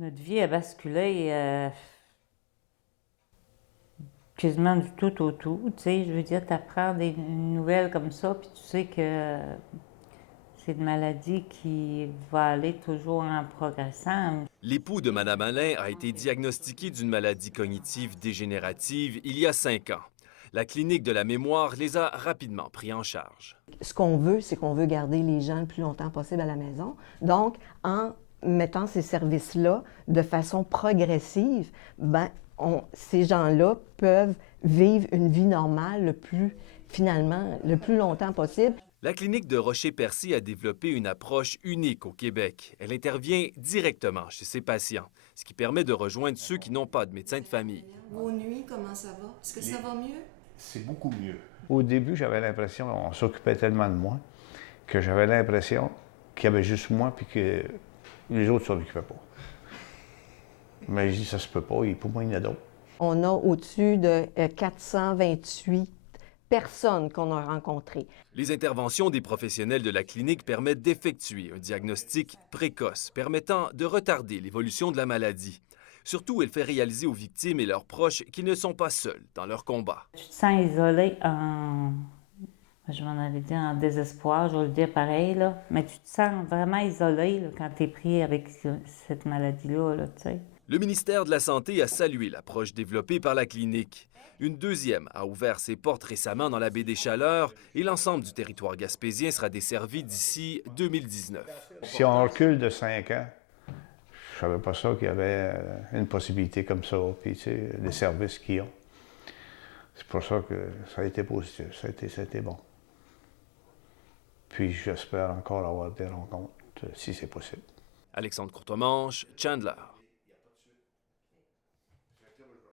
Notre vie a basculé quasiment du tout au tout. Tu sais, je veux dire, tu apprends des nouvelles comme ça, puis tu sais que c'est une maladie qui va aller toujours en progressant. L'époux de Mme Alain a été diagnostiqué d'une maladie cognitive dégénérative il y a 5 ans. La clinique de la mémoire les a rapidement pris en charge. Ce qu'on veut, c'est qu'on veut garder les gens le plus longtemps possible à la maison. Donc, en mettant ces services-là de façon progressive, ces gens-là peuvent vivre une vie normale le plus longtemps possible. La clinique de Rocher-Percy a développé une approche unique au Québec. Elle intervient directement chez ses patients, ce qui permet de rejoindre ceux qui n'ont pas de médecin de famille. Vos nuits, comment ça va? Est-ce que ça va mieux? C'est beaucoup mieux. Au début, j'avais l'impression, on s'occupait tellement de moi, que j'avais l'impression qu'il y avait juste moi puis que les autres ne s'en occupaient pas. Mais je dis, ça se peut pas, pour moi, il y en a d'autres. On a au-dessus de 428 personnes qu'on a rencontrées. Les interventions des professionnels de la clinique permettent d'effectuer un diagnostic précoce, permettant de retarder l'évolution de la maladie. Surtout, elle fait réaliser aux victimes et leurs proches qu'ils ne sont pas seuls dans leur combat. Tu te sens isolé je m'en allais dire en désespoir, je vais le dire pareil, là, mais tu te sens vraiment isolé là, quand tu es pris avec cette maladie-là, là, tu sais. Le ministère de la Santé a salué l'approche développée par la clinique. Une deuxième a ouvert ses portes récemment dans la baie des Chaleurs et l'ensemble du territoire gaspésien sera desservi d'ici 2019. Si on recule de 5 ans, je savais pas ça qu'il y avait une possibilité comme ça, puis tu sais, les services qu'ils ont. C'est pour ça que ça a été positif, ça a été bon. Puis j'espère encore avoir des rencontres, si c'est possible. Alexandre Courtemanche, Chandler.